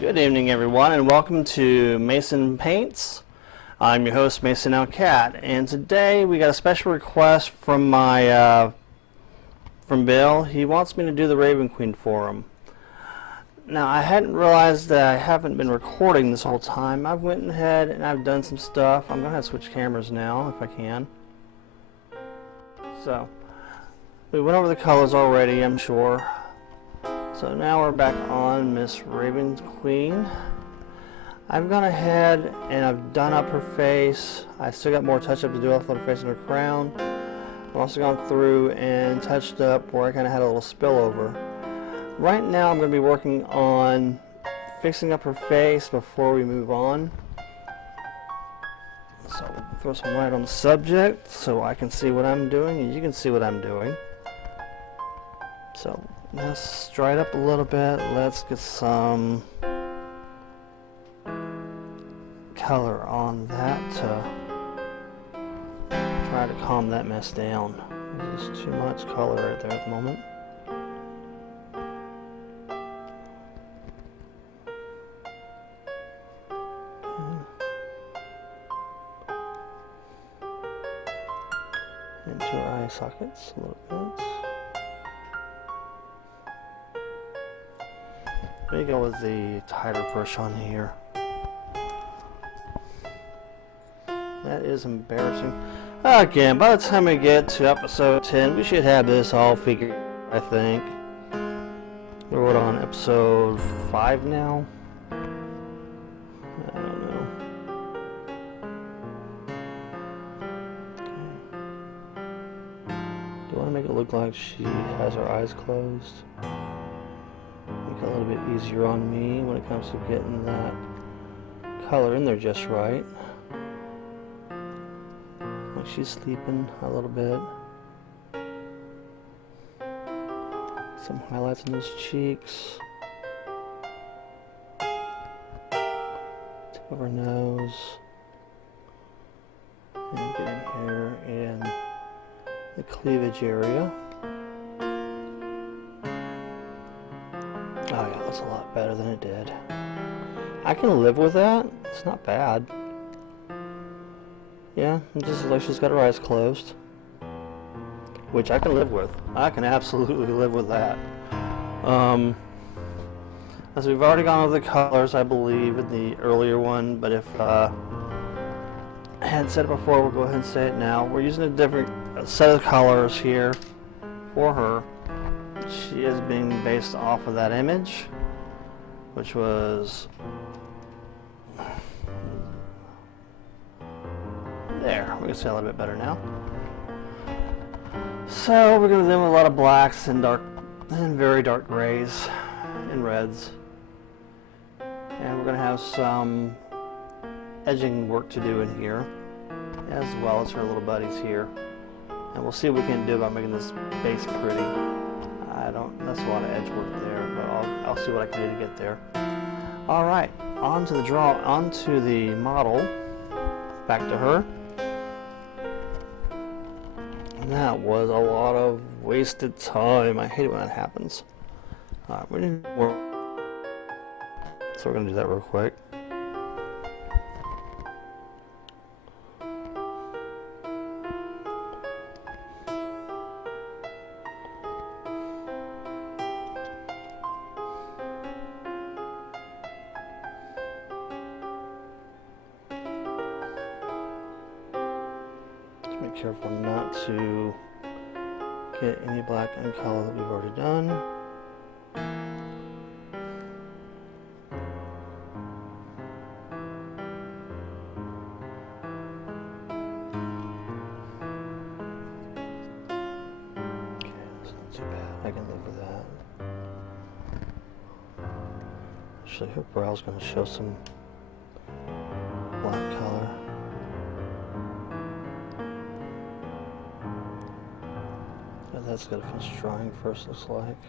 Good evening, everyone, and welcome to Mason Paints. I'm your host, Mason L. Cat, and today we got a special request from from Bill. He wants me to do the Raven Queen for him. Now, I hadn't realized that I haven't been recording this whole time. I've went ahead and I've done some stuff. I'm gonna have to switch cameras now if I can. So, we went over the colors already, I'm sure. So now we're back on Miss Raven Queen. I've gone ahead and I've done up her face. I still got more touch-up to do off of her face and her crown. I've also gone through and touched up where I kind of had a little spillover. Right now I'm going to be working on fixing up her face before we move on. So throw some light on the subject so I can see what I'm doing and you can see what I'm doing. So let's dry it up a little bit. Let's get some color on that to try to calm that mess down. There's too much color right there at the moment. Into her eye sockets a little bit. Let me go with the tighter brush on here. That is embarrassing. Again, by the time we get to episode 10, we should have this all figured out, I think. We're on episode 5 now? I don't know. Okay. Do I want to make it look like she has her eyes closed? Make it a little bit easier on me when it comes to getting that color in there just right. Like she's sleeping a little bit. Some highlights in those cheeks. Tip of her nose. And get in here in the cleavage area. Oh yeah, that's a lot better than it did. I can live with that. It's not bad. Yeah, it just looks like she's got her eyes closed. Which I can live with. I can absolutely live with that. As we've already gone over the colors, I believe, in the earlier one, but if I hadn't said it before, we'll go ahead and say it now. We're using a different set of colors here for her. She is being based off of that image, which was there. We can see a little bit better now. So we're going to do a lot of blacks and dark and very dark grays and reds, and we're going to have some edging work to do in here, as well as her little buddies here. And we'll see what we can do about making this base pretty. That's a lot of edge work there, but I'll see what I can do to get there. Alright, on to the model. Back to her. And that was a lot of wasted time. I hate it when that happens. Alright, we need more. So we're going to do that real quick. Be careful not to get any black in color that we've already done. Okay, that's not too bad. I can live with that. Actually, her brow's going to show some black color. That's got to finish drying first, looks like.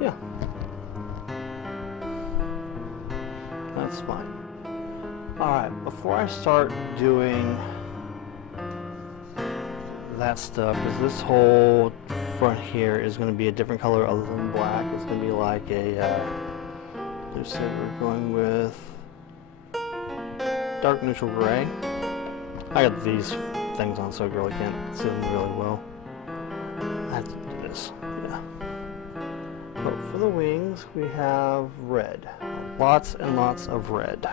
Yeah. That's fine. Alright, before I start doing that stuff, because this whole front here is going to be a different color other than black. It's going to be like a, let's say we're going with dark neutral gray. I got these things on so I really can't see them really well. I have to do this, yeah. But for the wings, we have red. Lots and lots of red.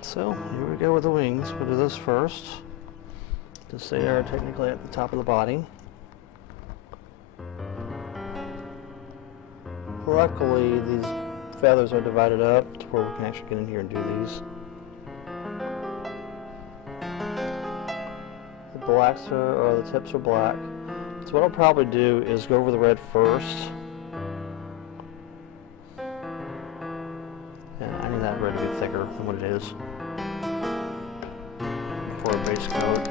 So, here we go with the wings. We'll do this first. Just they are technically at the top of the body. Luckily, these feathers are divided up to where we can actually get in here and do these. The blacks are, or the tips are black. So what I'll probably do is go over the red first. And I need that red to be thicker than what it is for a base coat.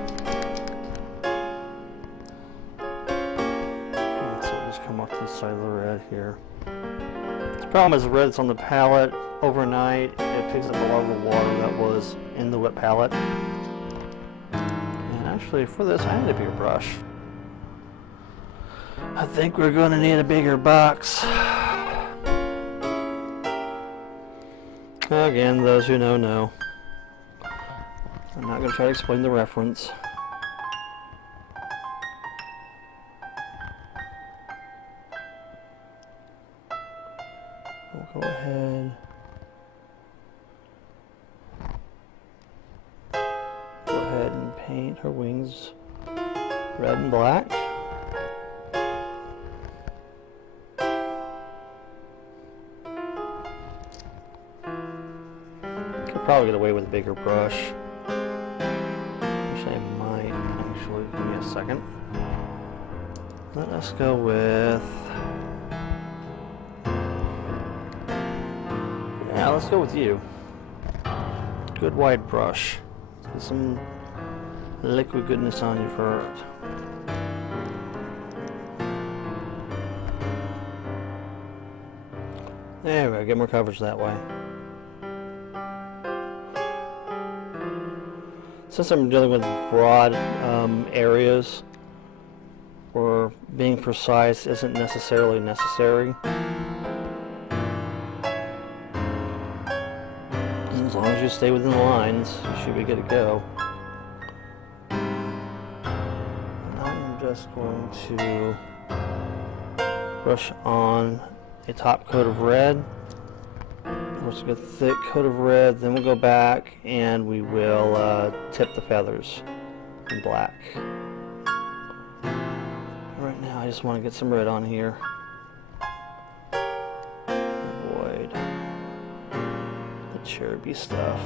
Come off to the side of the red here. The problem is the red that's on the palette overnight, it picks up a lot of the water that was in the wet palette. And actually for this I need a bigger brush. I think we're going to need a bigger box. Again, those who know. I'm not going to try to explain the reference. We'll go ahead. Go ahead and paint her wings red and black. Could probably get away with a bigger brush. Actually, I might. Actually, give me a second. Let us go with. Yeah, let's go with you. Good wide brush. Get some liquid goodness on you first. There we go, get more coverage that way. Since I'm dealing with broad areas, where being precise isn't necessarily necessary. As long as you stay within the lines, you should be good to go. I'm just going to brush on a top coat of red. Let's get a thick coat of red, then we'll go back and we will tip the feathers in black. Right now I just want to get some red on here. Avoid the cherubby stuff.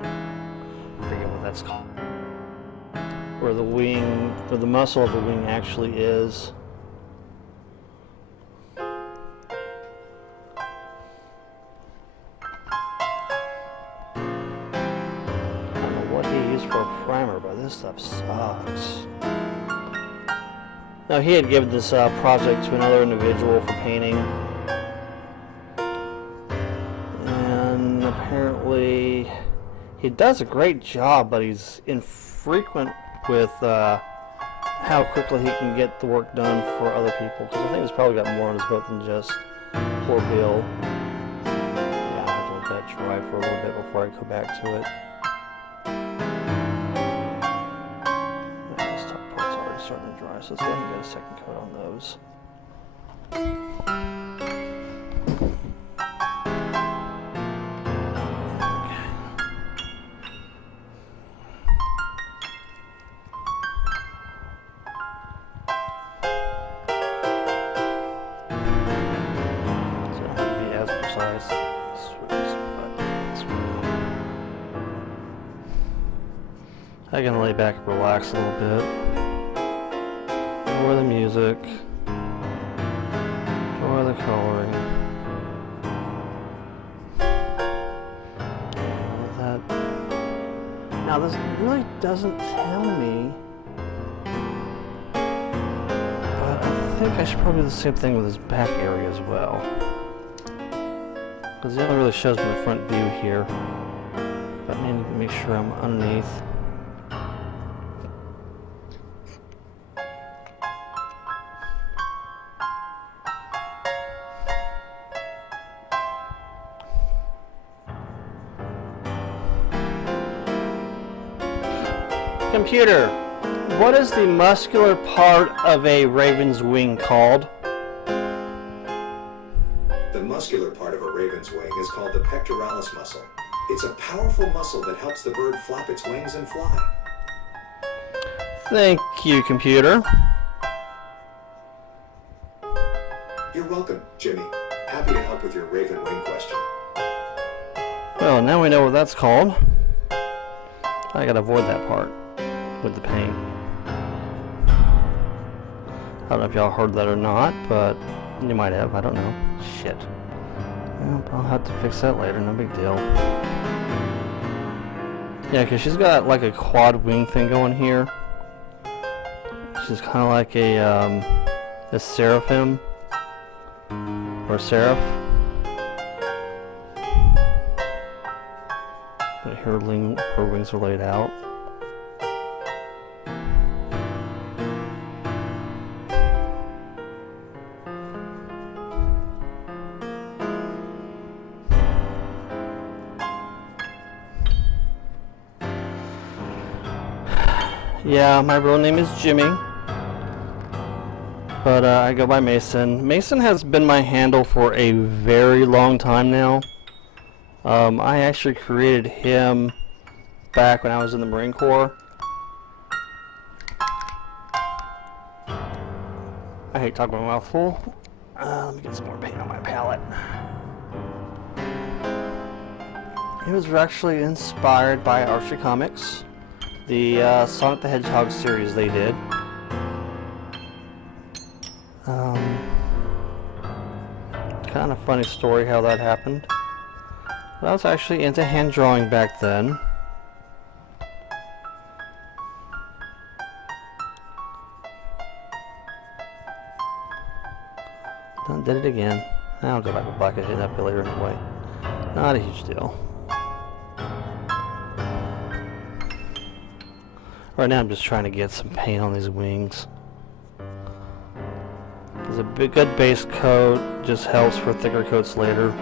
I forget what that's called. Where the wing, where the muscle of the wing actually is. For a primer, but this stuff sucks. Now he had given this project to another individual for painting, and apparently he does a great job, but he's infrequent with how quickly he can get the work done for other people, because I think he's probably got more on his boat than just poor Bill. Yeah, I have to let that dry for a little bit before I go back to it. Starting to dry, so let's go ahead and get a second coat on those. So I don't have to be as precise. I can lay back and relax a little bit. Enjoy the music, enjoy the coloring. That. Now this really doesn't tell me, but I think I should probably do the same thing with his back area as well. Because it only really shows me the front view here, but I need to make sure I'm underneath. Computer, what is the muscular part of a raven's wing called? The muscular part of a raven's wing is called the pectoralis muscle. It's a powerful muscle that helps the bird flap its wings and fly. Thank you, computer. You're welcome, Jimmy. Happy to help with your raven wing question. Well, now we know what that's called. I gotta avoid that part with the paint. I don't know if y'all heard that or not, but you might have. I don't know. Shit. Well, I'll have to fix that later. No big deal. Yeah, because she's got like a quad wing thing going here. She's kind of like a seraphim or seraph. But her wings are laid out. Yeah, my real name is Jimmy, but I go by Mason. Mason has been my handle for a very long time now. I actually created him back when I was in the Marine Corps. I hate talking my mouth full. Let me get some more paint on my palette. It was actually inspired by Archie Comics. The Sonic the Hedgehog series they did. Kind of funny story how that happened. But I was actually into hand drawing back then. Done did it again. I'll go back with black and hit that later anyway. Not a huge deal. Right now I'm just trying to get some paint on these wings. Because a good base coat just helps for thicker coats later.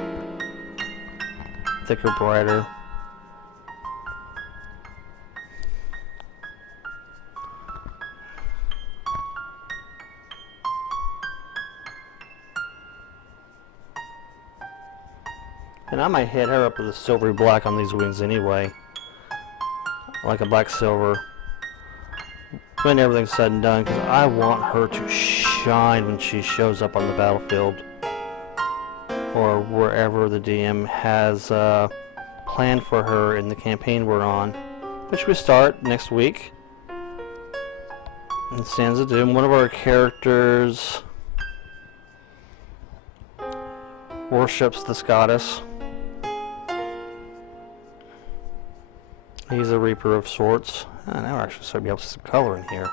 Thicker, brighter. And I might hit her up with a silvery black on these wings anyway. Like a black silver. When everything's said and done, because I want her to shine when she shows up on the battlefield or wherever the DM has planned for her in the campaign we're on, which we start next week in Sands of Doom. One of our characters worships this goddess. He's a reaper of sorts. Now we're actually starting to be able to see some color in here.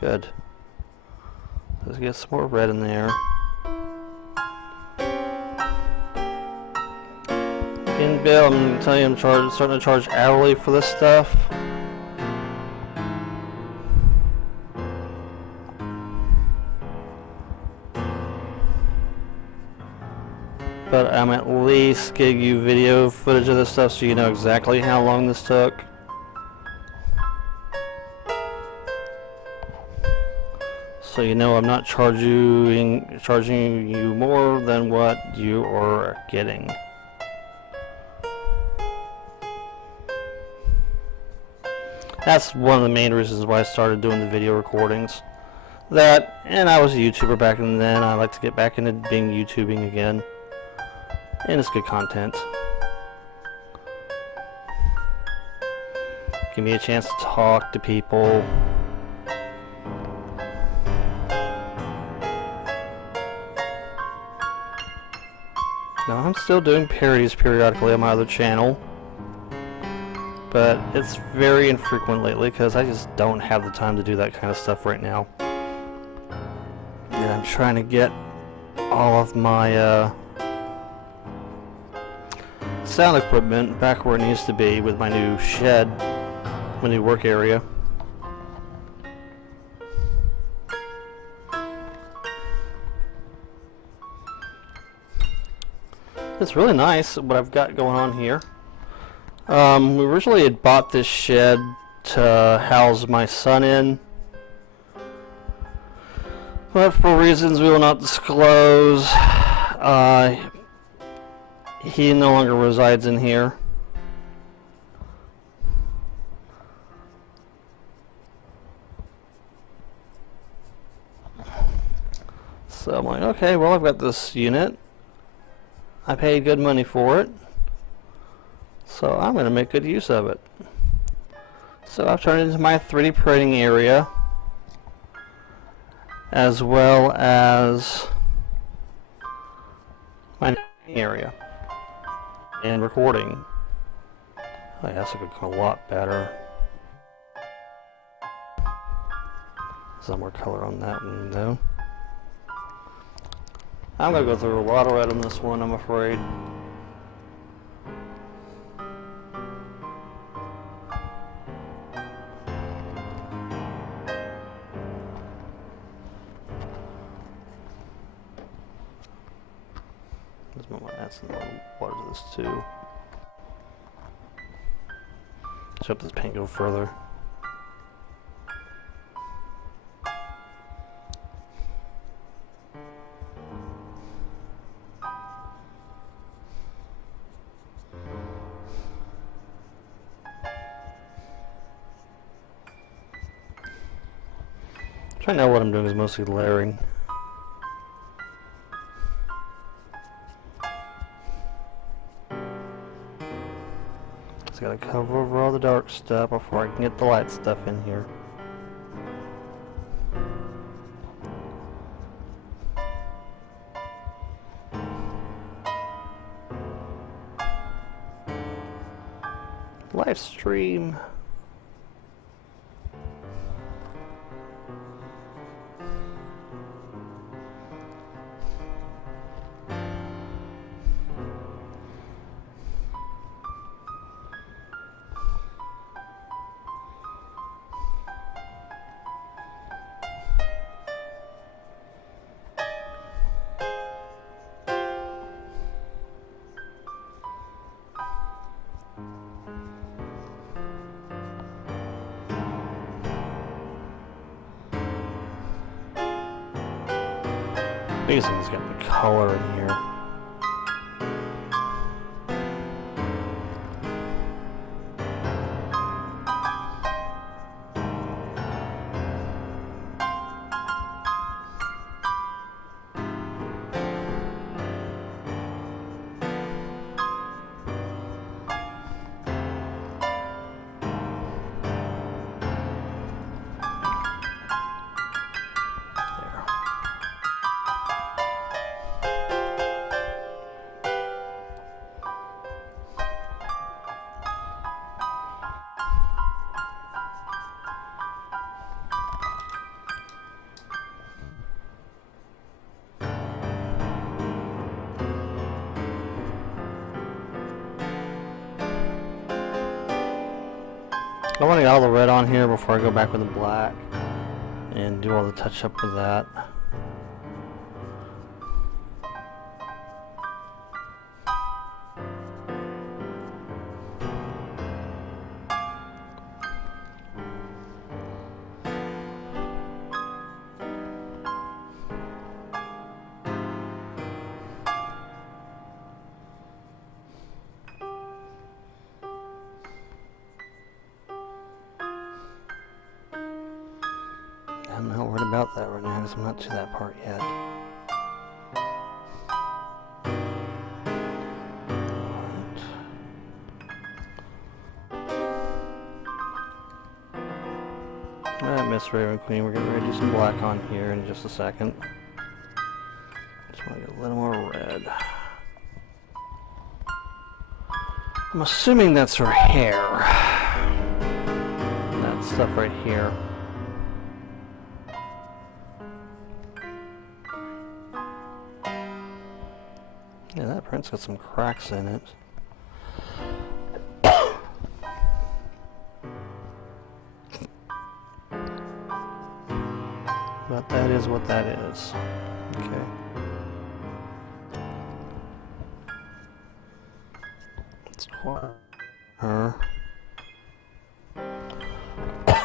Good. Let's get some more red in there. Again, Bill, I'm going to tell you I'm starting to charge hourly for this stuff. But I'm at least giving you video footage of this stuff so you know exactly how long this took. So you know I'm not charging you more than what you are getting. That's one of the main reasons why I started doing the video recordings. That, and I was a YouTuber back then. I like to get back into being YouTubing again. And it's good content. Give me a chance to talk to people. Now I'm still doing parodies periodically on my other channel. But it's very infrequent lately because I just don't have the time to do that kind of stuff right now. And I'm trying to get all of my sound equipment back where it needs to be with my new shed, my new work area. It's really nice what I've got going on here. We originally had bought this shed to house my son in. But for reasons we will not disclose, he no longer resides in here. So I'm like, okay, well, I've got this unit. I paid good money for it. So I'm going to make good use of it. So I've turned it into my 3D printing area, as well as my area and recording. Oh, yeah, that's looking a lot better. Some more color on that one though. I'm gonna go through a lot of red on this one, I'm afraid. That's in the waters of this too. Let's hope this paint go further. Right now what I'm doing is mostly layering. Just gotta cover over all the dark stuff before I can get the light stuff in here. Live stream. Biggest thing is getting the color in here. I want to get all the red on here before I go back with the black and do all the touch up with that. I'm not worried about that right now because I'm not to that part yet. Alright, Miss Raven Queen, we're getting ready to do some black on here in just a second. Just want to get a little more red. I'm assuming that's her hair. That stuff right here. Yeah, that print's got some cracks in it. But that is what that is. Okay. Let's quote her.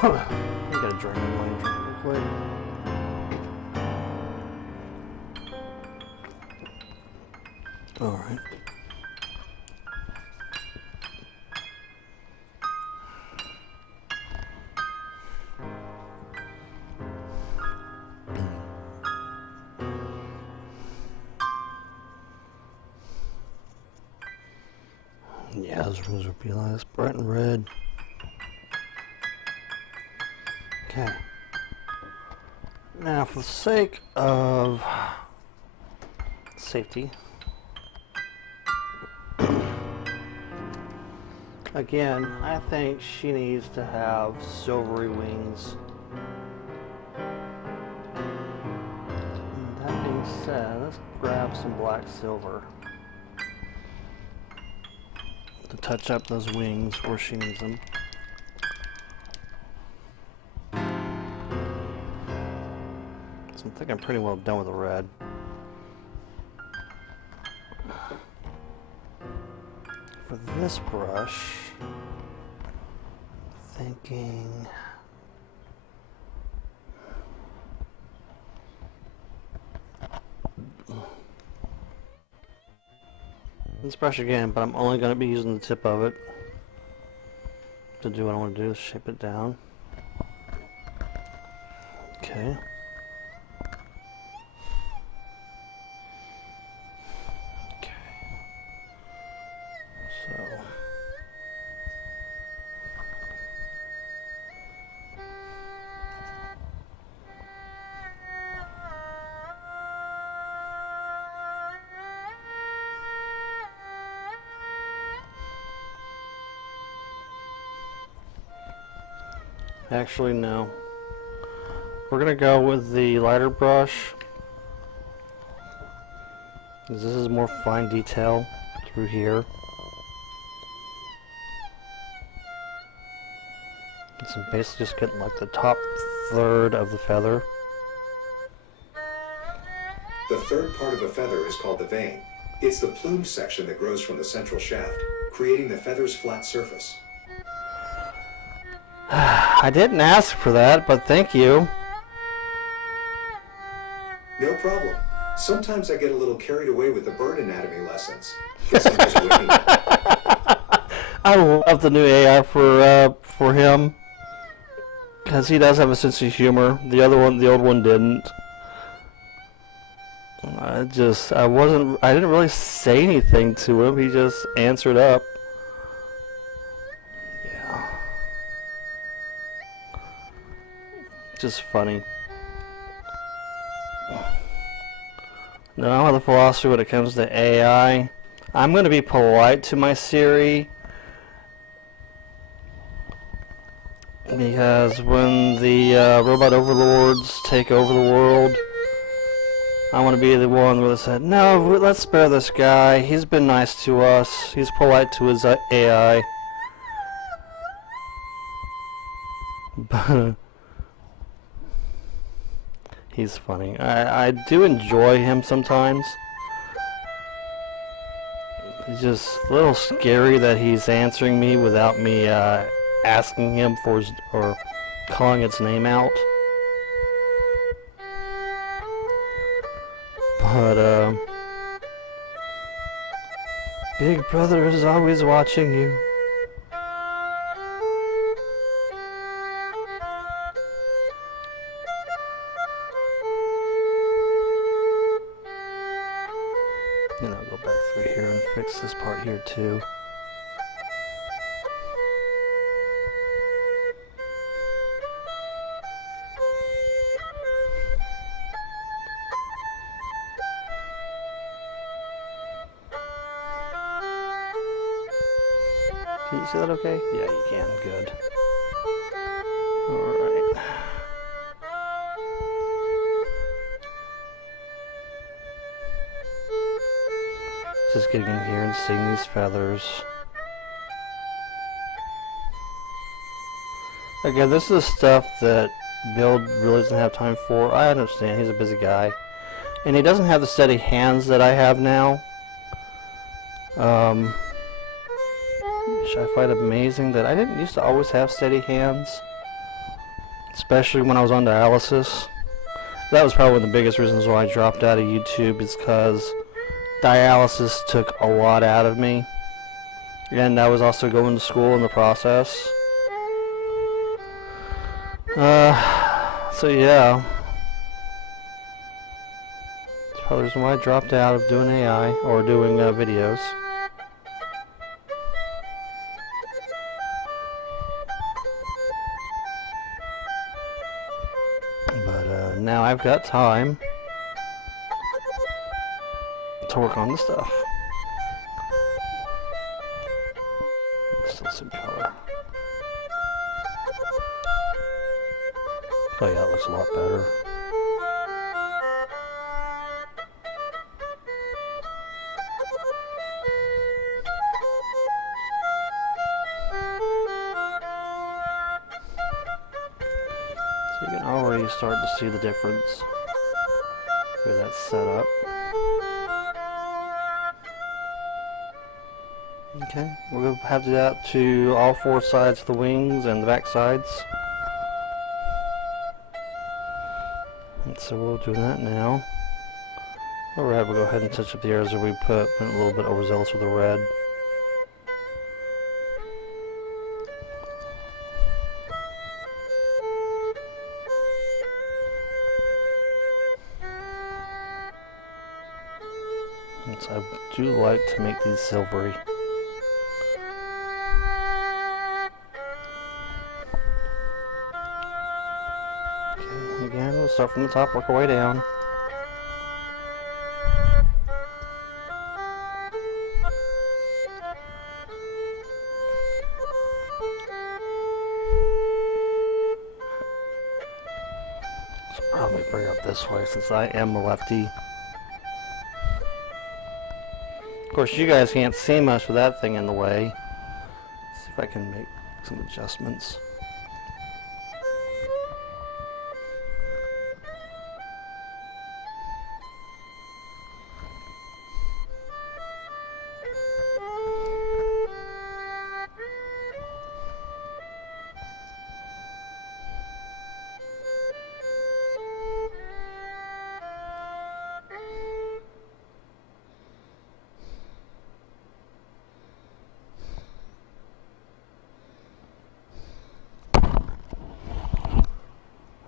I gotta drink my drink real quick. Alright. Yeah, those rooms would be nice, bright and red. Okay. Now, for the sake of safety, again, I think she needs to have silvery wings. And that being said, let's grab some black silver to touch up those wings where she needs them. So I think I'm pretty well done with the red. For this brush, thinking this brush again, but I'm only going to be using the tip of it to do what I want to do, is shape it down. Okay. Okay. So actually, no. We're gonna go with the lighter brush, 'cause this is more fine detail through here. So I'm basically just getting like the top third of the feather. The third part of a feather is called the vane. It's the plume section that grows from the central shaft, creating the feather's flat surface. I didn't ask for that, but thank you. No problem. Sometimes I get a little carried away with the bird anatomy lessons. Guess I'm just winging it. I love the new AI for him, because he does have a sense of humor. The old one didn't. I didn't really say anything to him. He just answered up. Yeah. Just funny. Now I have the philosophy when it comes to AI. I'm going to be polite to my Siri, because when the robot overlords take over the world, I want to be the one where they said, no, let's spare this guy. He's been nice to us. He's polite to his AI. But he's funny. I do enjoy him sometimes. It's just a little scary that he's answering me without me asking him for his, or calling its name out. But Big Brother is always watching you. Then I'll go back through here and fix this part here too. Can you see that okay? Yeah, you can. Good. Alright. Just getting in here and seeing these feathers. Again, this is the stuff that Bill really doesn't have time for. I understand, he's a busy guy. And he doesn't have the steady hands that I have now. Which I find amazing that I didn't used to always have steady hands. especially when I was on dialysis. That was probably one of the biggest reasons why I dropped out of YouTube, is because dialysis took a lot out of me. And I was also going to school in the process. So yeah. That's probably the reason why I dropped out of doing AI, or doing videos. But now I've got time to work on the stuff. It's still some color. Oh yeah, that looks a lot better. So you can already start to see the difference where that's set up. Okay, we're going to have to do that to all four sides of the wings and the back sides. And so we'll do that now. Alright, we'll go ahead and touch up the areas where we went a little bit overzealous with the red. And so I do like to make these silvery. Okay, again, we'll start from the top, work our way down. So probably bring it up this way since I am a lefty. Of course, you guys can't see much with that thing in the way. Let's see if I can make some adjustments.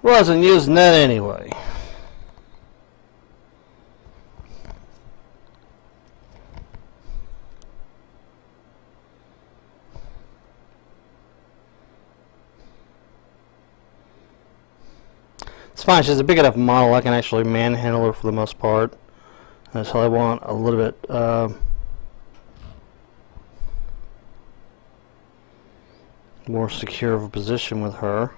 Wasn't using that anyway. It's fine, she's a big enough model I can actually manhandle her for the most part. That's how I want a little bit more secure of a position with her.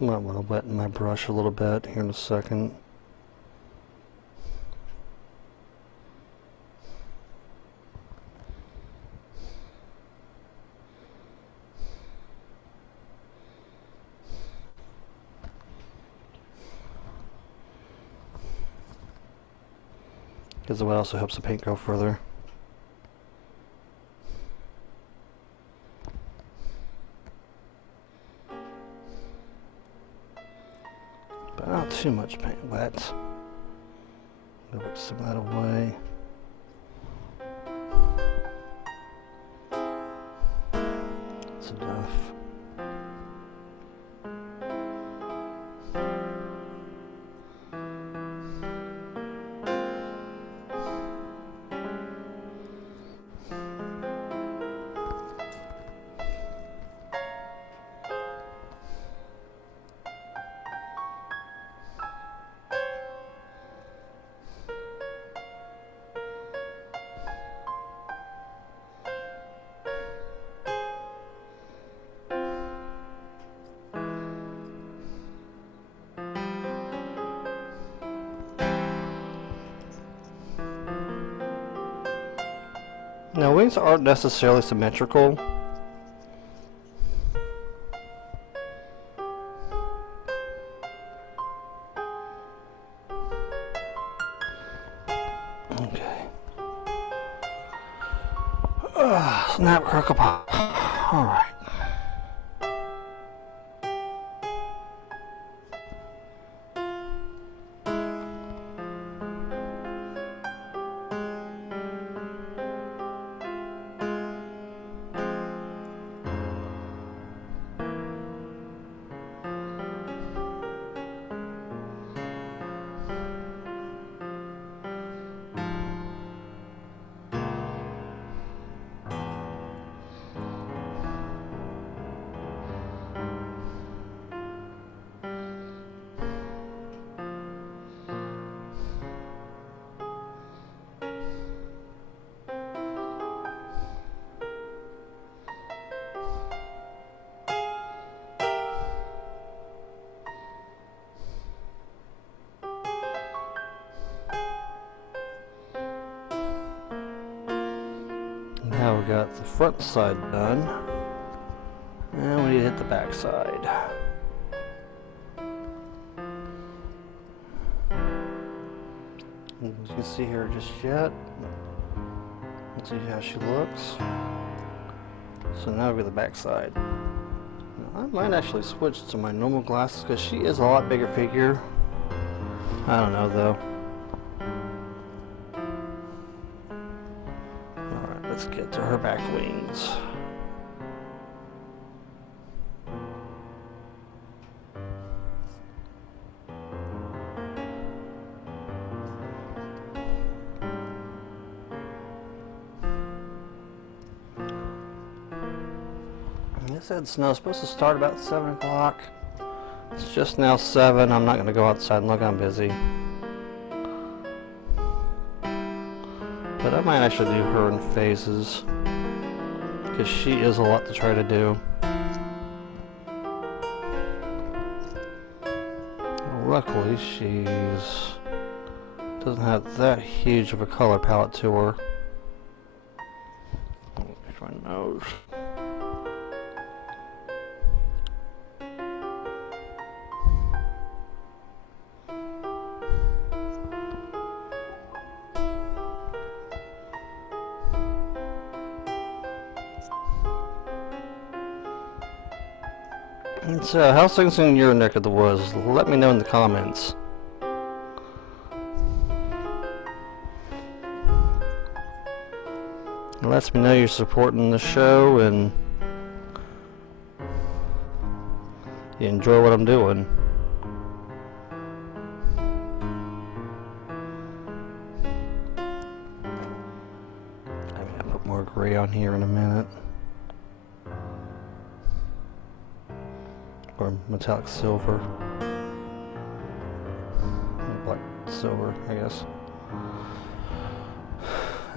Might want to weten my brush a little bit here in a second. Because it also helps the paint go further. But not too much paint wet. I'll work some of that away. That's enough. Now, wings aren't necessarily symmetrical. Okay. Snap, crackle, pop. Alright. Now we got the front side done, and we need to hit the back side. As you can see here just yet, let's see how she looks. So now we got the back side. Now, I might actually switch to my normal glasses because she is a lot bigger figure. I don't know though. Let's get to her back wings. It said snow's supposed to start about 7 o'clock. It's just now 7. I'm not going to go outside and look. I'm busy. But I might actually do her in phases, because she is a lot to try to do. Luckily, she's doesn't have that huge of a color palette to her. Here's my nose. So, how's things in your neck of the woods? Let me know in the comments. It lets me know you're supporting the show and you enjoy what I'm doing. I'm gonna put more gray on here in a minute. Or metallic silver. Black silver, I guess.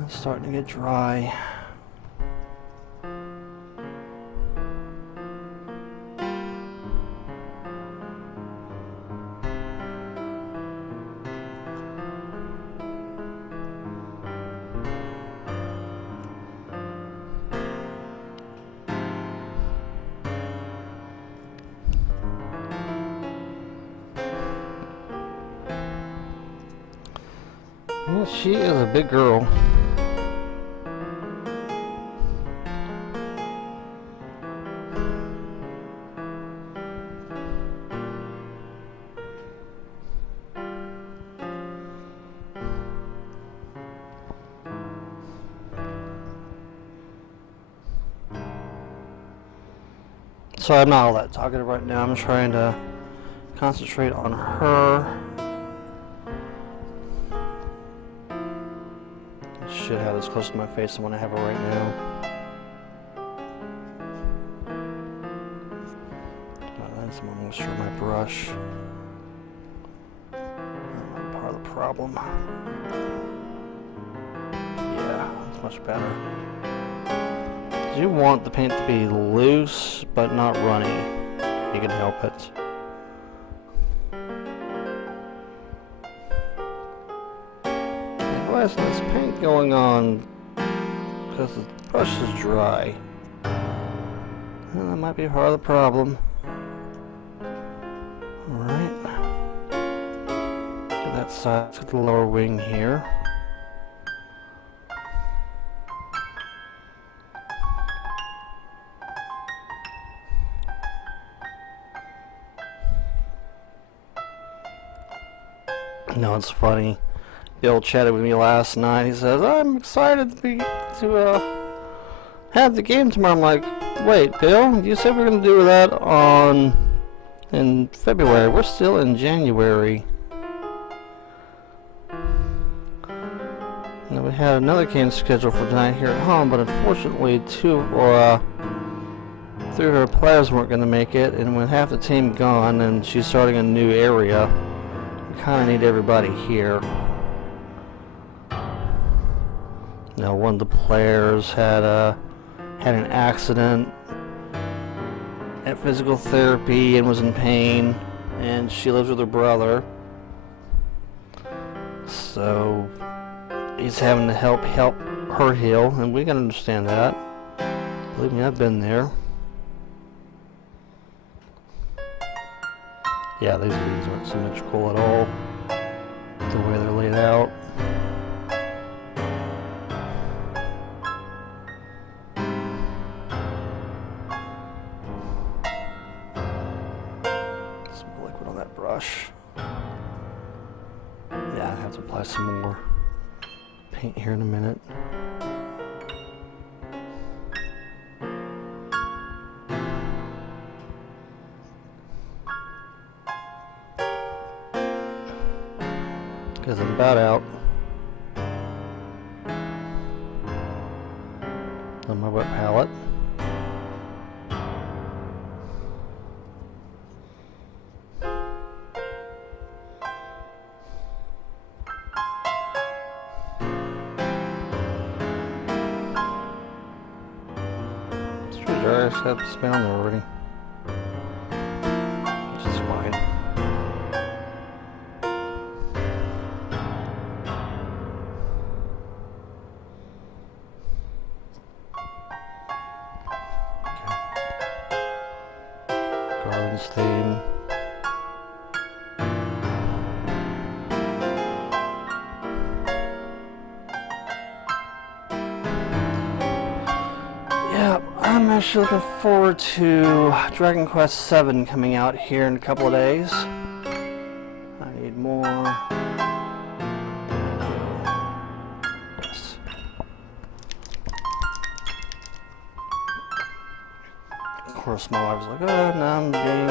It's starting to get dry. Well, she is a big girl. So I'm not all that talkative right now. I'm trying to concentrate on her. Should have this close to my face than when I have it right now. That's I'm going to show my brush. That's part of the problem. Yeah, that's much better. You want the paint to be loose but not runny. You can help it. Why isn't this paint going on? Because the brush is dry. Well, that might be part of the problem. Alright. To that side, let's get the lower wing here. No, it's funny. Bill chatted with me last night. He says, I'm excited to have the game tomorrow. I'm like, wait, Bill, you said we are going to do that in February. We're still in January. And we had another game scheduled for tonight here at home, but unfortunately three of her players weren't going to make it, and with half the team gone and she's starting a new area, we kind of need everybody here. Now, one of the players had an accident at physical therapy and was in pain, and she lives with her brother, so he's having to help her heal, and we can understand that. Believe me, I've been there. Yeah, these leaves aren't symmetrical at all, the way they're laid out. Some liquid on that brush. Yeah, I have to apply some more paint here in a minute. Because I'm about out on my wet palette. I just have to spin on there already, which is fine. Okay. Garland's theme. I'm actually looking forward to Dragon Quest VII coming out here in a couple of days. I need more. Yes. Of course, my wife was like, oh, now I'm being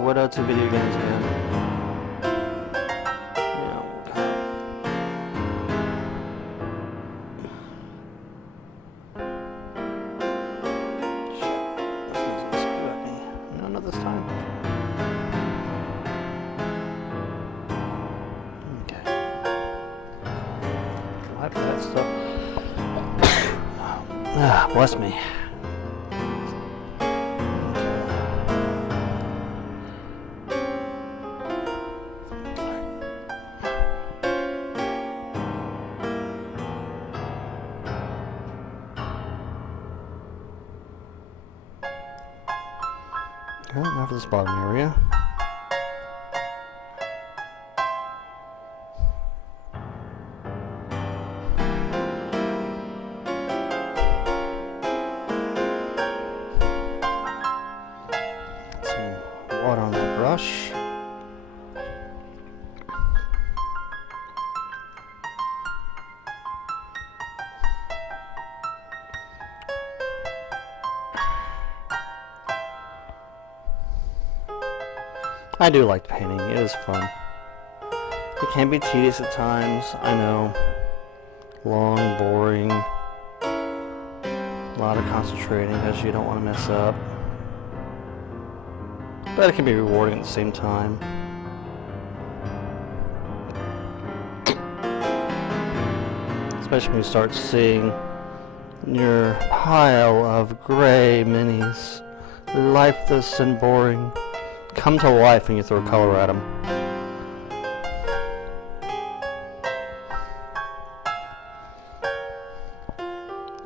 a widow to video games again. This time. Okay. Wipe that stuff. Ah, bless me. Okay, now for this bottom area. Some water on the brush. I do like painting, it is fun. It can be tedious at times, I know. Long, boring, a lot of concentrating because you don't want to mess up. But it can be rewarding at the same time. Especially when you start seeing your pile of gray minis, lifeless and boring, come to life when you throw color at them.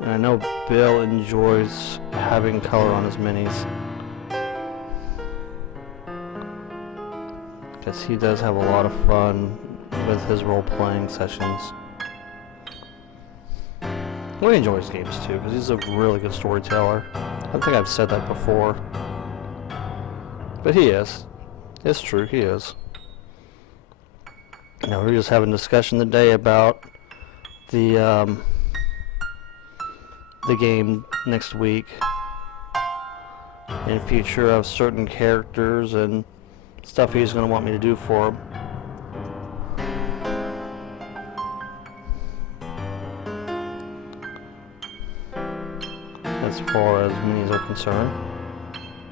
And I know Bill enjoys having color on his minis, because he does have a lot of fun with his role-playing sessions. Well, he enjoys games too, because he's a really good storyteller. I think I've said that before. But he is. It's true, he is. You know, we were just having a discussion today about the game next week and future of certain characters and stuff he's going to want me to do for him. As far as minis are concerned.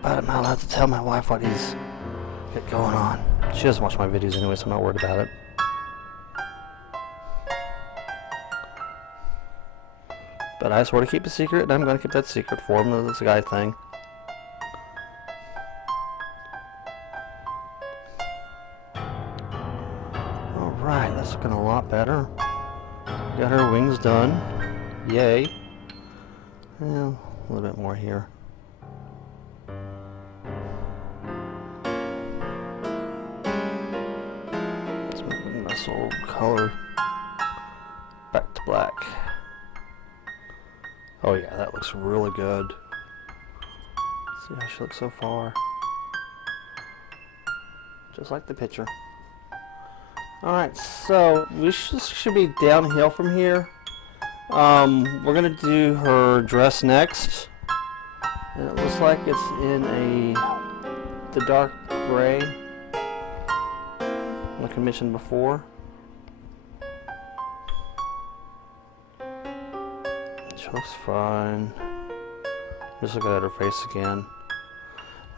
But I'm not allowed to tell my wife what he's got going on. She doesn't watch my videos anyway, so I'm not worried about it. But I swore to keep a secret, and I'm going to keep that secret for him. That's a guy thing. Alright, that's looking a lot better. Got her wings done. Yay. Well, a little bit more here. Let's move the muscle color back to black. Oh yeah, that looks really good. Let's see how she looks so far. Just like the picture. Alright, so we should be downhill from here. We're gonna do her dress next. And it looks like it's in the dark gray, like I mentioned before. She looks fine. Just looking at her face again.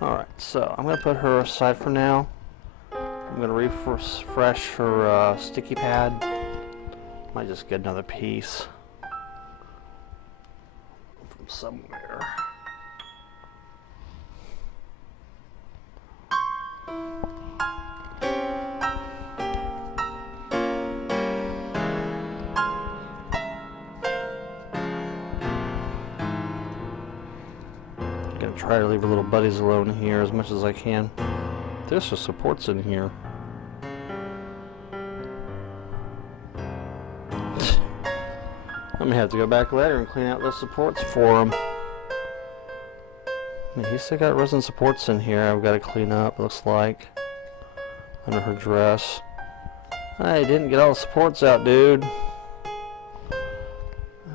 Alright, so I'm gonna put her aside for now. I'm gonna refresh her sticky pad. Might just get another piece from somewhere. Gonna try to leave her little buddies alone here as much as I can. There's just supports in here. I'm gonna have to go back later and clean out those supports for him. I mean, he's still got resin supports in here I've got to clean up, looks like. Under her dress. I didn't get all the supports out, dude.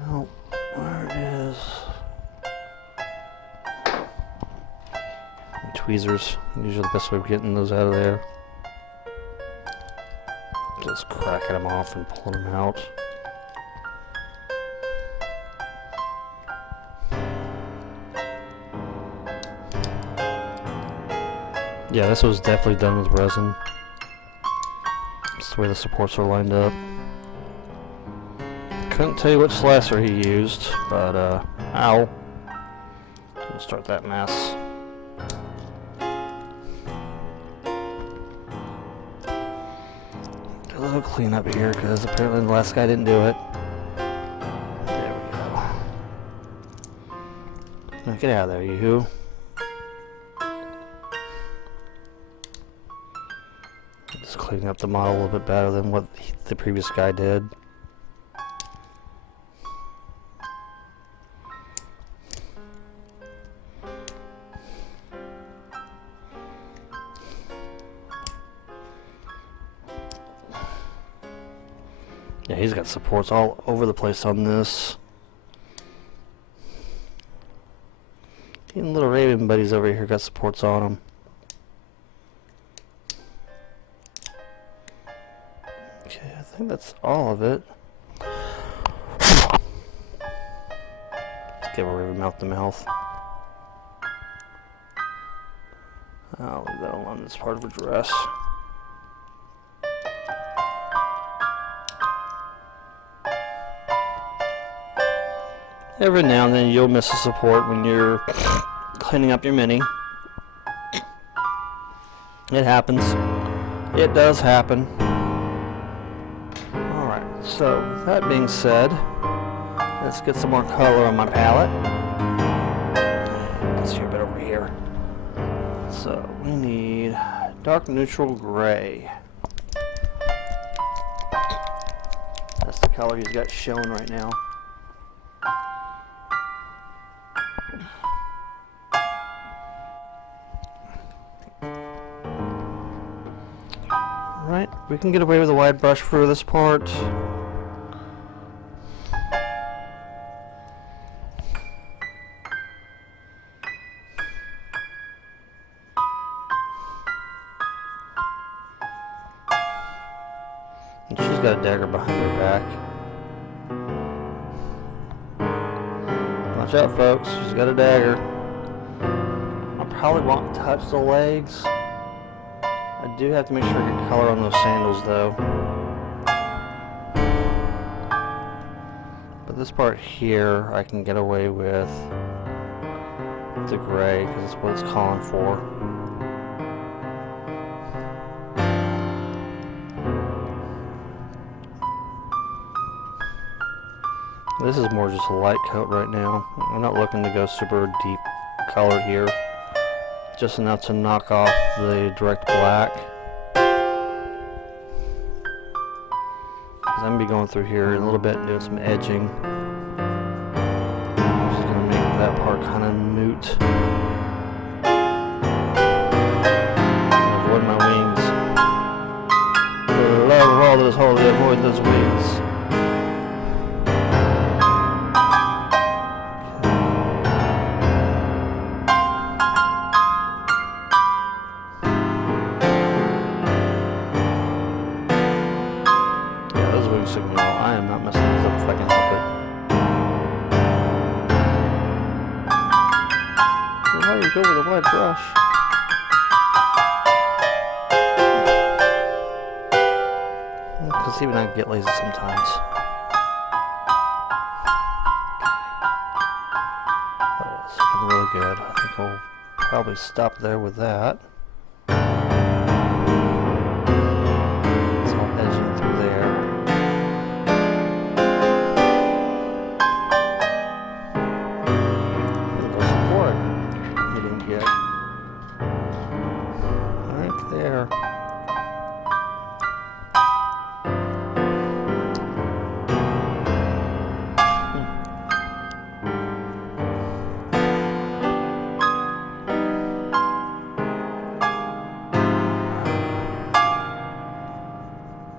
Oh, where is... tweezers. Usually the best way of getting those out of there. Just cracking them off and pulling them out. Yeah, this was definitely done with resin. That's the way the supports are lined up. Couldn't tell you which slicer he used, but ow. We'll start that mess. Do a little cleanup here, because apparently the last guy didn't do it. There we go. Now get out of there, you. Just cleaning up the model a little bit better than what the previous guy did. Yeah, he's got supports all over the place on this. Even little Raven buddies over here got supports on them. Okay, I think that's all of it. Let's give a Raven mouth to mouth. I'll leave that alone. That's part of her dress. Every now and then you'll miss a support when you're cleaning up your mini. It happens. It does happen. Alright, so that being said, let's get some more color on my palette. Let's see a bit over here. So we need dark neutral gray. That's the color he's got shown right now. Alright, we can get away with a wide brush for this part. And she's got a dagger behind her back. Watch out, folks, she's got a dagger. I probably won't touch the legs. I do have to make sure I get color on those sandals though. But this part here I can get away with the gray because that's what it's calling for. This is more just a light coat right now. I'm not looking to go super deep colored here. Just enough to knock off the direct black. Because I'm going to be going through here in a little bit and doing some edging. I'm just going to make that part kind of moot. Avoid my wings. For the love of all that is holy, avoid those wings. Signal. I am not messing this up if I can help it. Why do you go with a wide brush? Because even I get lazy sometimes. That is looking really good. I think I'll probably stop there with that. It's all edging through there. There.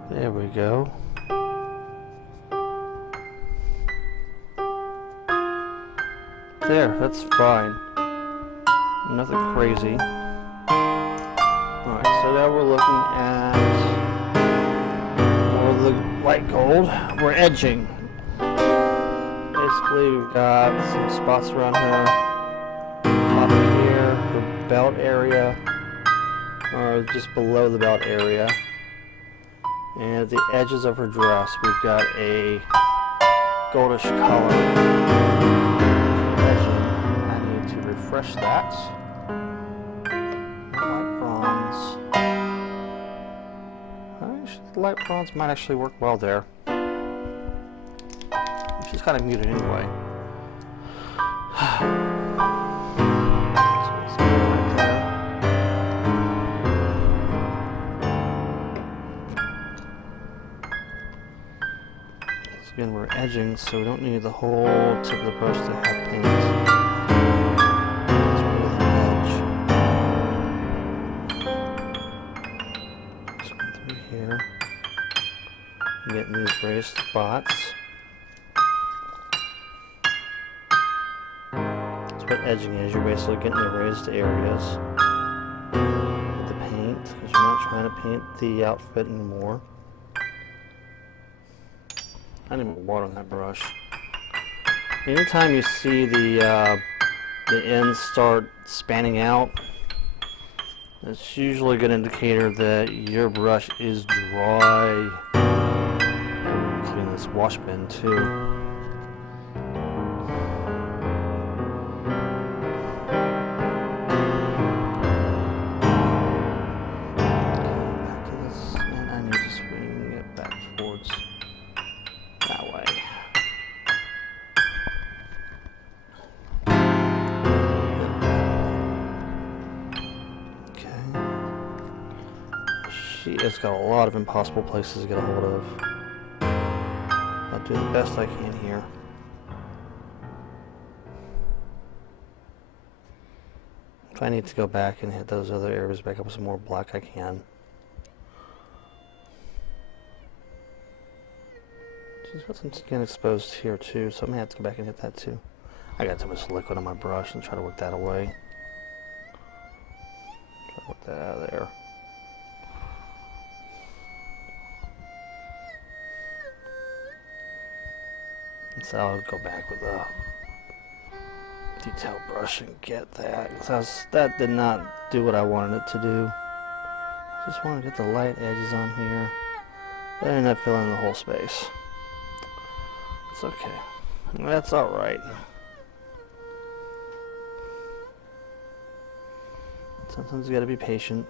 There we go. There, that's fine. Nothing crazy. Alright, so now we're looking at more of the light gold. We're edging. Basically, we've got some spots around her top here, her belt area, or just below the belt area. And at the edges of her dress, we've got a goldish color. Edging. I need to refresh that. The light bronze might actually work well there. She's kind of muted anyway. So right there. So again, we're edging, so we don't need the whole tip of the brush to have paint. Just going through here. Getting these raised spots. That's what edging is. You're basically getting the raised areas with the paint because you're not trying to paint the outfit anymore. I need more water on that brush. Anytime you see the ends start spanning out, that's usually a good indicator that your brush is dry. Clean this wash bin too. Back to this, and I need to swing it back towards that way. Okay. She has got a lot of impossible places to get a hold of. I'll do the best I can here. If I need to go back and hit those other areas back up with some more black, I can. She's got some skin exposed here too, so I may have to go back and hit that too. I got too much liquid on my brush and try to work that away. Try to work that out of there. And so I'll go back with a detail brush and get that. That did not do what I wanted it to do. I just want to get the light edges on here. But I ended up filling in the whole space. It's okay. That's alright. Sometimes you gotta be patient.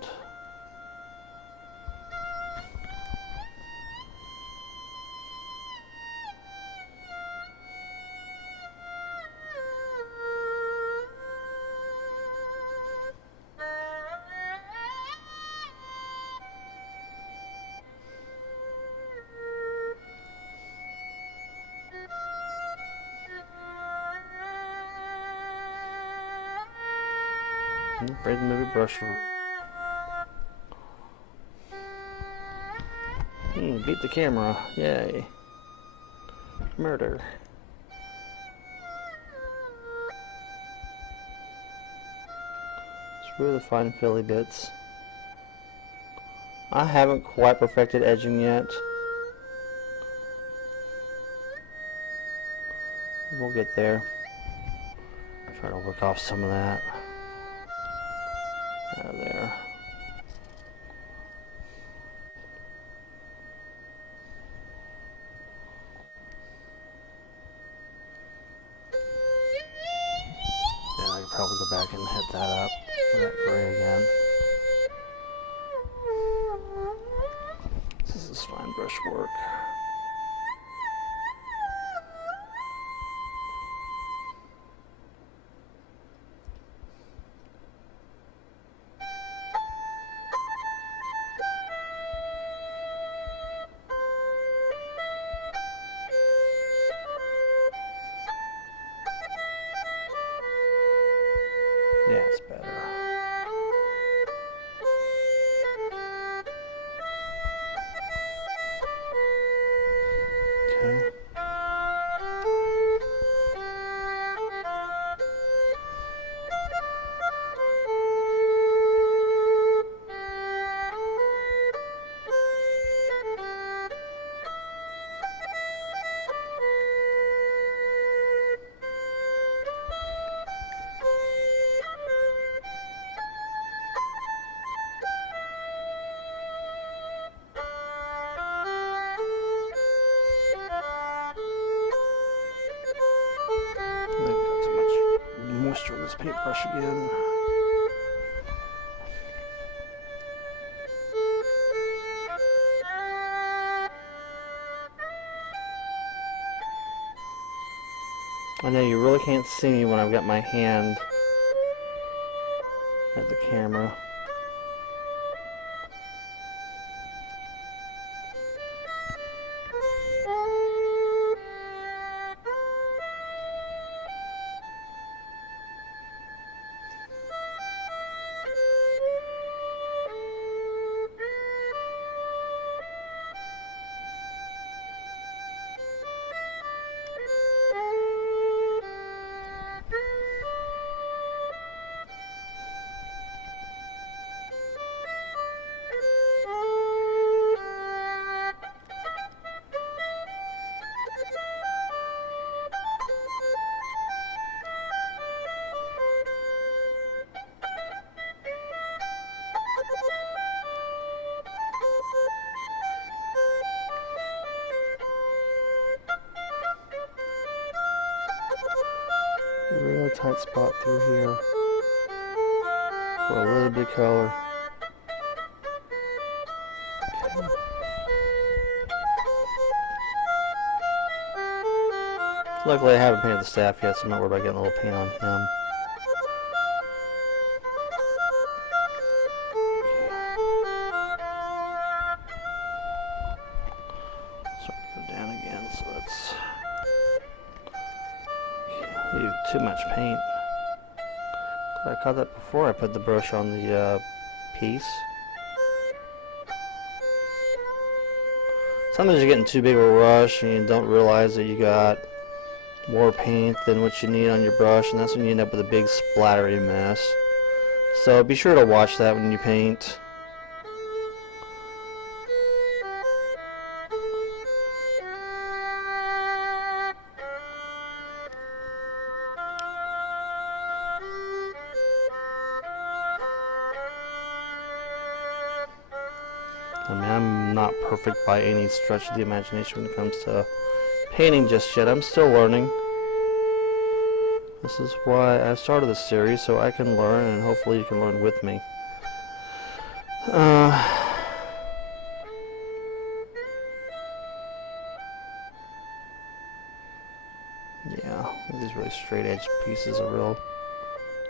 Braid the movie brush. Beat the camera. Yay. Murder. Screw the fine filly bits. I haven't quite perfected edging yet. We'll get there. Try to work off some of that. Out of there. Yeah, I could probably go back and hit that up with that gray again. This is fine brush work. Yeah, it's better. Okay. I've got too much moisture in this paintbrush again. I know you really can't see me when I've got my hand at the camera. Really tight spot through here for a little bit of color. Okay. Luckily I haven't painted the staff yet, so I'm not worried about getting a little paint on him. Starting to go down again, so that's too much paint. I caught that before I put the brush on the piece. Sometimes you get in too big of a rush and you don't realize that you got more paint than what you need on your brush, and that's when you end up with a big splattery mess. So be sure to watch that when you paint. I mean, I'm not perfect by any stretch of the imagination when it comes to painting just yet. I'm still learning. This is why I started this series, so I can learn, and hopefully you can learn with me. Yeah, these really straight edge pieces are real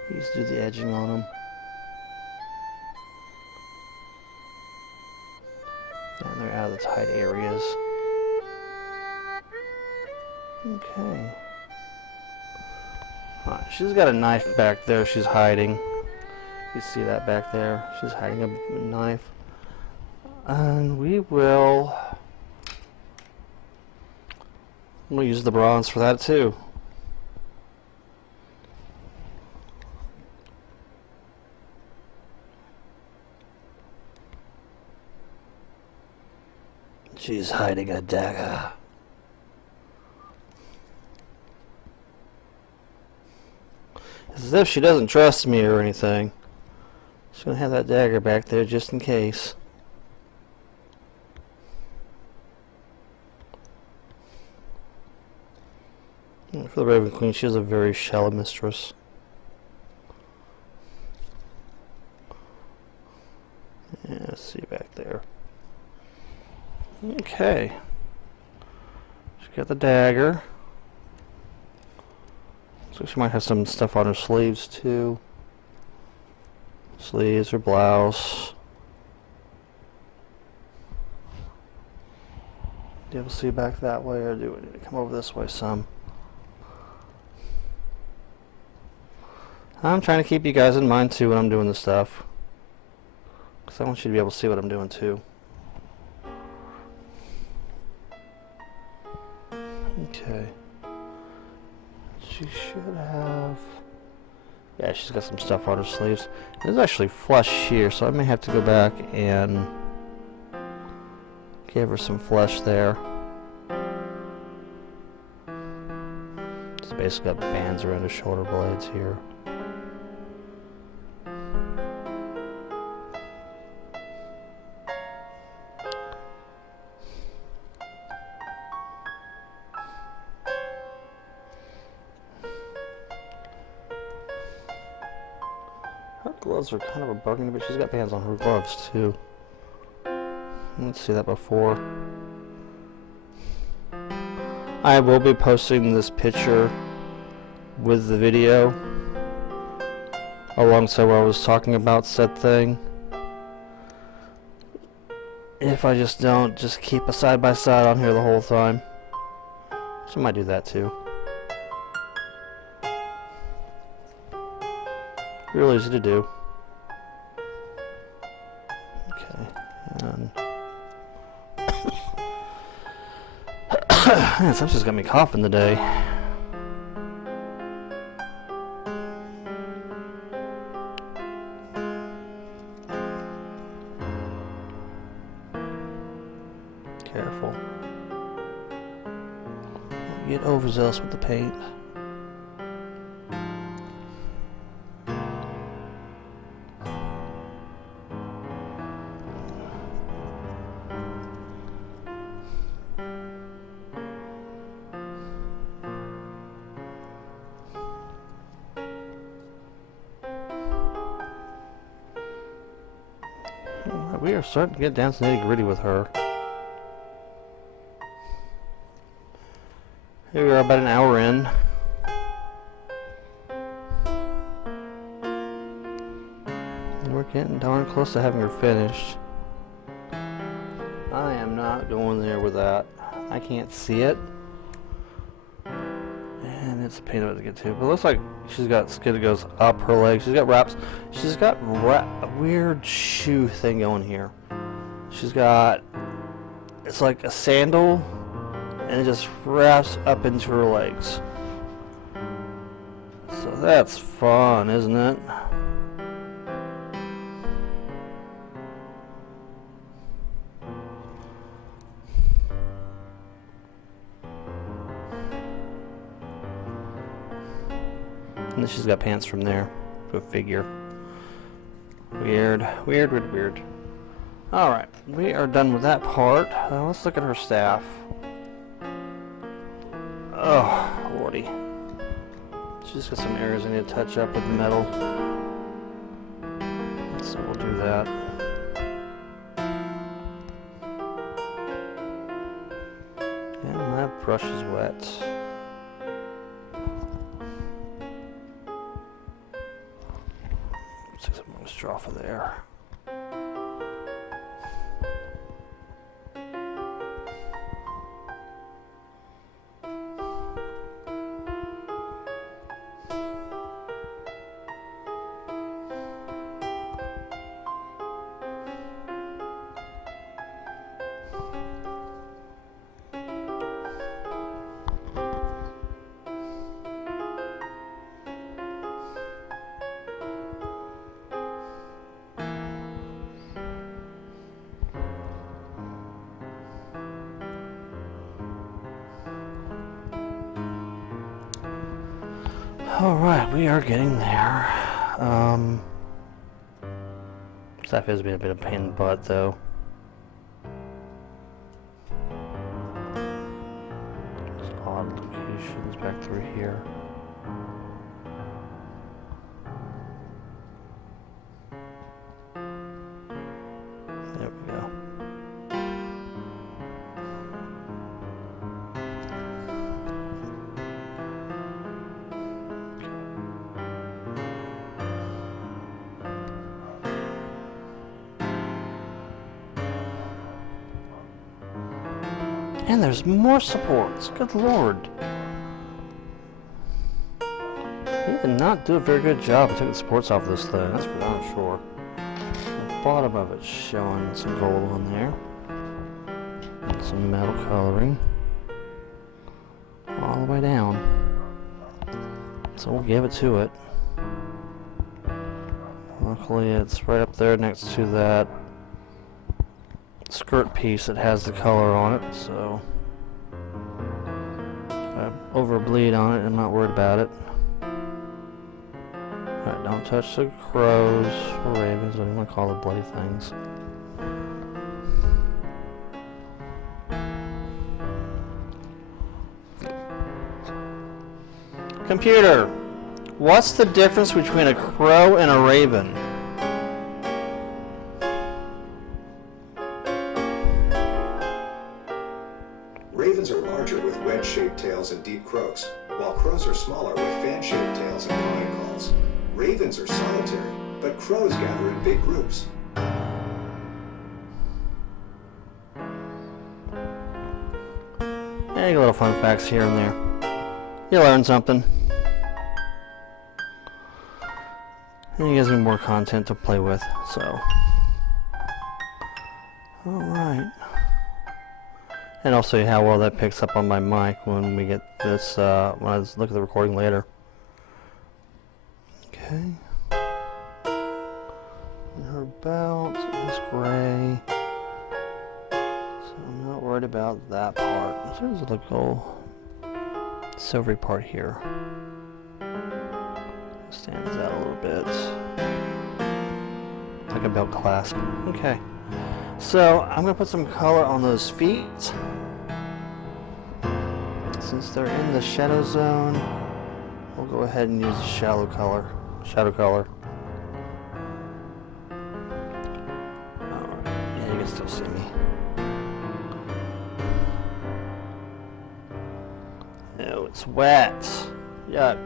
easy to do the edging on them. And they're out of the tight areas. Okay. Alright, she's got a knife back there she's hiding. You see that back there? She's hiding a knife. And we'll use the bronze for that too. She's hiding a dagger. It's as if she doesn't trust me or anything. She's gonna have that dagger back there just in case. And for the Raven Queen, she is a very shallow mistress. Yeah, let's see back there. Okay. She's got the dagger. So she might have some stuff on her sleeves too. Sleeves or blouse. Do you able to see back that way, or do we need to come over this way some? I'm trying to keep you guys in mind too when I'm doing this stuff, because I want you to be able to see what I'm doing too. Okay. She should have... Yeah, she's got some stuff on her sleeves. There's actually flesh here, so I may have to go back and give her some flesh there. She's basically got bands around her shoulder blades here. Her gloves are kind of a burgundy, but she's got bands on her gloves too. Let's see that before. I will be posting this picture with the video alongside where I was talking about said thing. If I just don't keep a side by side on here the whole time. So I might do that too. Real easy to do. Okay, and man, something's got me coughing today. Careful. Don't get overzealous with the paint. We are starting to get down to the nitty-gritty with her. Here we are, about an hour in. And we're getting darn close to having her finished. I am not going there with that. I can't see it. And it's a pain in the butt to get to. But it looks like she's got skin that goes up her legs. She's got wraps. She's got a weird shoe thing going here. She's got it's like a sandal, and it just wraps up into her legs. So that's fun, isn't it? And then she's got pants from there. Go figure. Weird. Weird, weird, weird. Alright, we are done with that part. Let's look at her staff. Oh, lordy. She's got some areas I need to touch up with the metal. So we'll do that. And my brush is wet. Take some moisture off of there. Alright, we are getting there. Staff is being a bit of a pain in the butt, though. There's odd locations back through here. There we go. And there's more supports. Good lord. He did not do a very good job of taking the supports off this thing, that's for darn sure. The bottom of it's showing some gold on there. And some metal coloring. All the way down. So we'll give it to it. Luckily it's right up there next to that skirt piece that has the color on it, so if I overbleed on it, I'm not worried about it. Alright, don't touch the crows or ravens, whatever you want to call the bloody things. Computer, what's the difference between a crow and a raven? Ravens are larger with wedge-shaped tails and deep croaks, while crows are smaller with fan-shaped tails and cawing calls. Ravens are solitary, but crows gather in big groups. Yeah, you get little fun facts here and there. You learn something. And you guys have more content to play with, so. Alright. And I'll show you how well that picks up on my mic when we get this, when I look at the recording later. Okay. And her belt is gray. So I'm not worried about that part. So there's a little silvery part here. Stands out a little bit. Like a belt clasp. Okay. So I'm going to put some color on those feet. Since they're in the shadow zone, we'll go ahead and use the shadow color. Alright, yeah, you can still see me. No, it's wet. Yuck.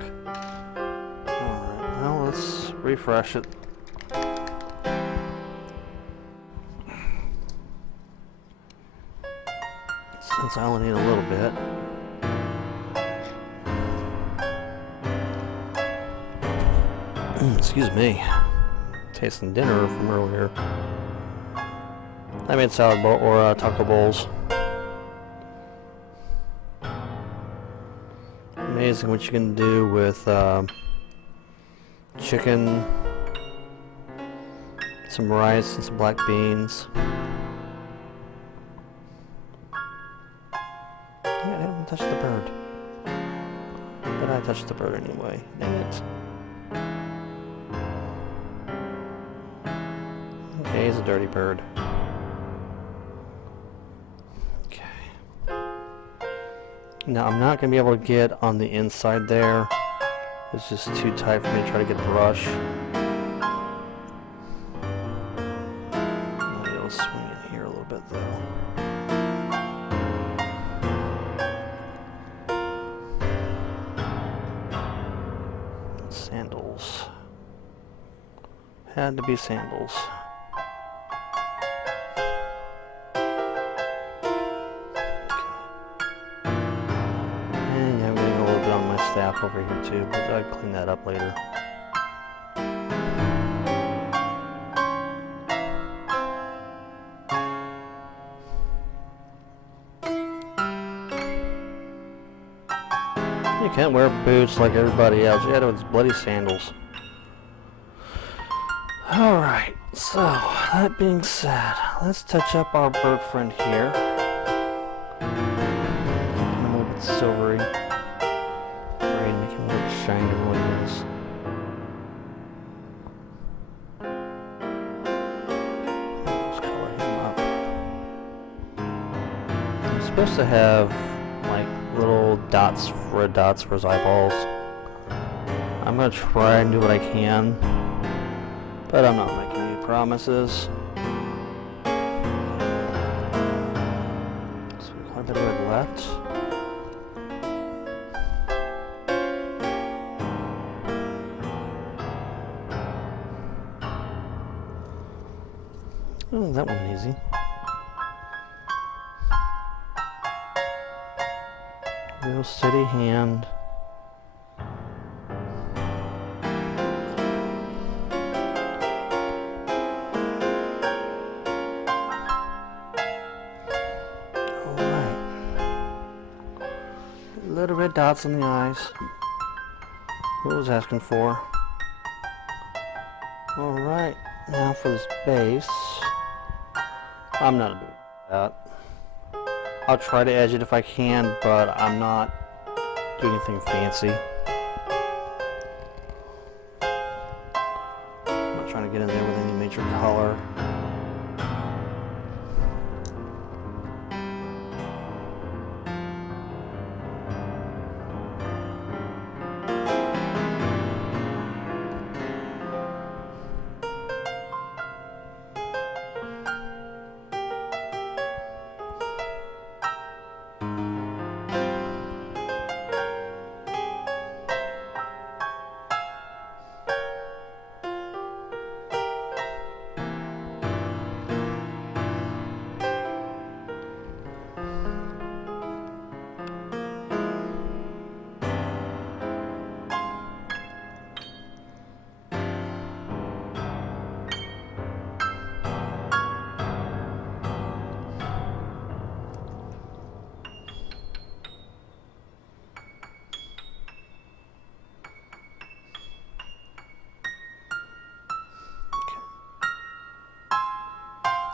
Alright, well, let's refresh it. Since I only need a little bit. Excuse me. Tasting dinner from earlier. I made salad bowl or taco bowls. Amazing what you can do with chicken, some rice, and some black beans. Yeah, I didn't touch the bird. But I touched the bird anyway. Dang it. Okay, he's a dirty bird. Now I'm not going to be able to get on the inside there. It's just too tight for me to try to get a brush. I'll be able to swing in here a little bit though. Sandals. Had to be sandals. Staff over here too, but I'll clean that up later. You can't wear boots like everybody else. You gotta wear bloody sandals. Alright, so that being said, let's touch up our bird friend here. A little bit silvery. Shiny everyone is. Let's color him up. I'm supposed to have like little dots, red dots for his eyeballs. I'm gonna try and do what I can, but I'm not making any promises. So quite a bit of red left. Oh, that one easy. Real steady hand. Alright. Little red dots in the eyes. What was asking for? Alright, now for this base. I'm not doing that. I'll try to edge it if I can, but I'm not doing anything fancy. I'm not trying to get in there with any major color.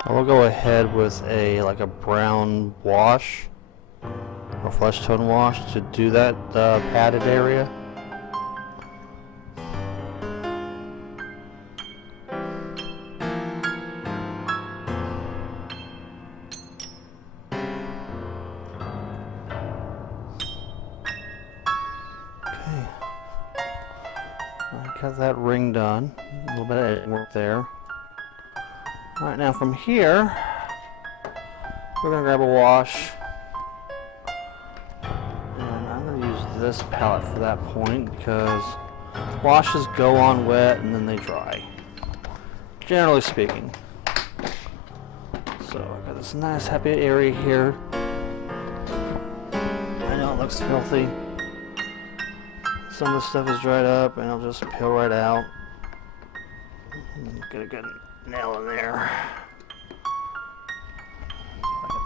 I will go ahead with a brown wash or flesh tone wash to do that padded area. Okay, I got that ring done. A little bit of editing work there. Alright, now from here, we're going to grab a wash, and I'm going to use this palette for that point because washes go on wet and then they dry, generally speaking. So I've got this nice happy area here. I know it looks filthy. Some of the stuff is dried up and it'll just peel right out. Get a good nail in there.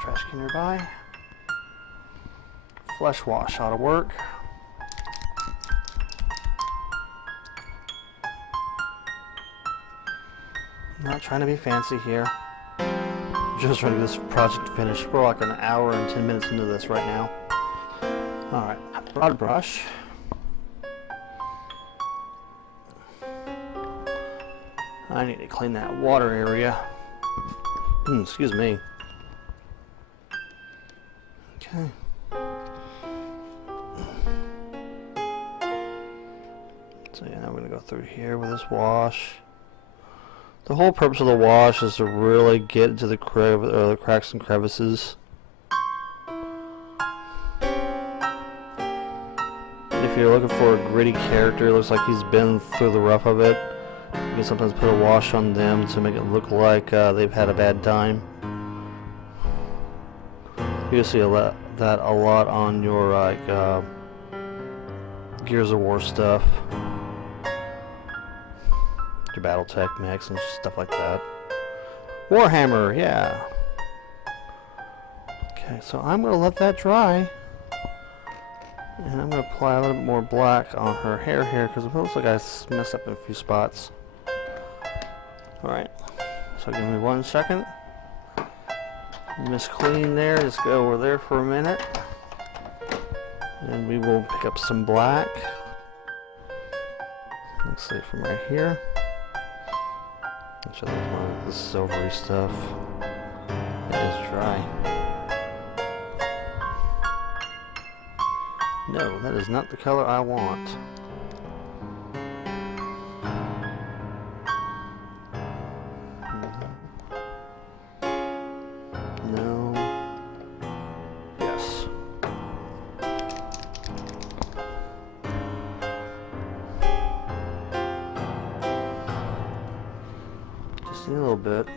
trash can nearby. Flesh wash ought to work. Not trying to be fancy here. Just trying to get this project finished. We're like an hour and 10 minutes into this right now. Alright, broad brush. I need to clean that water area. Excuse me. Okay. So yeah, now we're gonna go through here with this wash. The whole purpose of the wash is to really get into the cracks and crevices. And if you're looking for a gritty character, it looks like he's been through the rough of it. You can sometimes put a wash on them to make it look like they've had a bad time. You'll see that a lot on your Gears of War stuff. Your Battletech mix and stuff like that. Warhammer, yeah. Okay, so I'm going to let that dry. And I'm going to apply a little bit more black on her hair here because it looks like I messed up in a few spots. Alright, so give me 1 second. Miss Clean there, just go over there for a minute. And we will pick up some black. Let's see from right here. Show them more of the silvery stuff. It is dry. No, that is not the color I want. No. Yes. Just a little bit.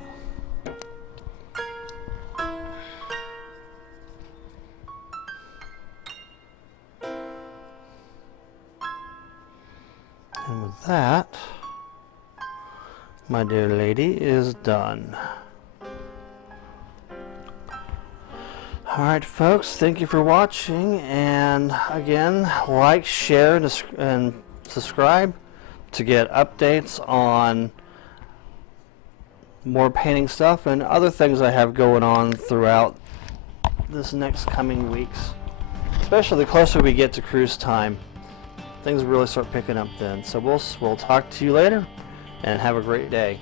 And with that, my dear lady is done. Alright folks, thank you for watching, and again, like, share, and subscribe to get updates on more painting stuff and other things I have going on throughout this next coming weeks. Especially the closer we get to cruise time, things really start picking up then. So we'll talk to you later, and have a great day.